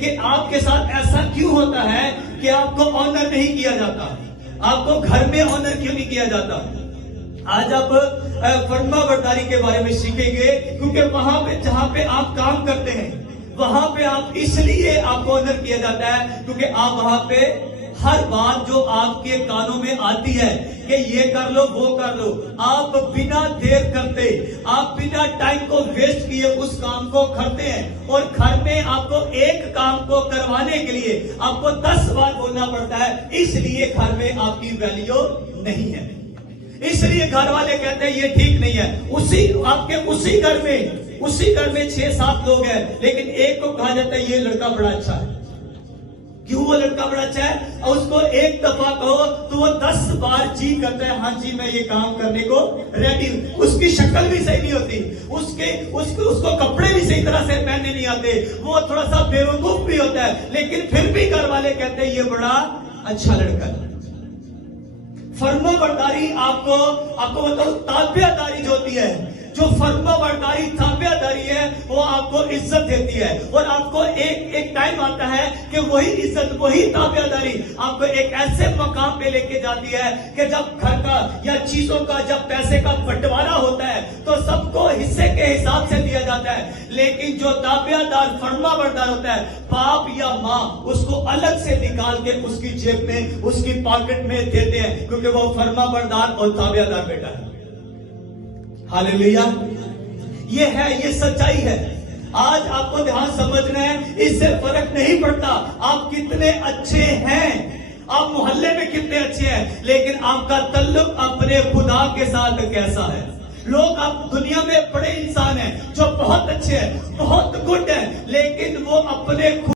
کہ آپ کے ساتھ ایسا کیوں ہوتا ہے کہ آپ کو آنر نہیں کیا جاتا, آپ کو گھر میں آنر کیوں نہیں کیا جاتا. آج آپ فرما برداری کے بارے میں سیکھیں گے, کیونکہ وہاں پہ جہاں پہ آپ کام کرتے ہیں وہاں پہ آپ اس لیے آپ کو آنر کیا جاتا ہے کیونکہ آپ وہاں پہ ہر بات جو آپ کے کانوں میں آتی ہے کہ یہ کر لو وہ کر لو, آپ بنا دیر کرتے, آپ بنا ٹائم کو ویسٹ کیے اس کام کو کرتے ہیں. اور گھر میں آپ کو ایک کام کو کروانے کے لیے آپ کو 10 بار بولنا پڑتا ہے, اس لیے گھر میں آپ کی ویلیو نہیں ہے. اس لیے گھر والے کہتے ہیں یہ ٹھیک نہیں ہے. آپ کے اسی گھر میں 6-7 لوگ ہیں, لیکن ایک کو کہا جاتا ہے یہ لڑکا بڑا اچھا ہے. کیوں وہ لڑکا بڑا اچھا ہے؟ اور اس کو ایک دفعہ کہو تو وہ 10 بار جی کرتا ہے, ہاں جی میں یہ کام کرنے کو ریڈی ہوں. اس کی شکل بھی صحیح نہیں ہوتی, اس کو کپڑے بھی صحیح طرح سے پہننے نہیں آتے, وہ تھوڑا سا بیوقوف بھی ہوتا ہے, لیکن پھر بھی گھر والے کہتے ہیں یہ بڑا اچھا لڑکا ہے. فرما برداری آپ کو بتاؤ, تابع داری جو ہوتی ہے, جو فرما برداری تابع داری ہے وہ آپ کو عزت دیتی ہے. اور آپ کو ایک ٹائم آتا ہے کہ وہی عزت, وہی تابع داری آپ کو ایک ایسے مقام پہ لے کے جاتی ہے کہ جب گھر کا یا چیزوں کا, جب پیسے کا بٹوارا ہوتا ہے تو سب کو حصے کے حساب سے دیا جاتا ہے. لیکن جو تابع دار فرما بردار ہوتا ہے, باپ یا ماں اس کو الگ سے نکال کے اس کی جیب میں, اس کی پاکٹ میں دیتے ہیں, کیونکہ وہ فرما بردار اور تابع دار بیٹا ہے. ہاللیلویا, یہ سچائی ہے. آج آپ کو دھیان سمجھنا ہے, اس سے فرق نہیں پڑتا آپ کتنے اچھے ہیں, آپ محلے میں کتنے اچھے ہیں, لیکن آپ کا تعلق اپنے خدا کے ساتھ کیسا ہے. لوگ آپ دنیا میں بڑے انسان ہیں جو بہت اچھے ہیں, بہت گڈ ہیں, لیکن وہ اپنے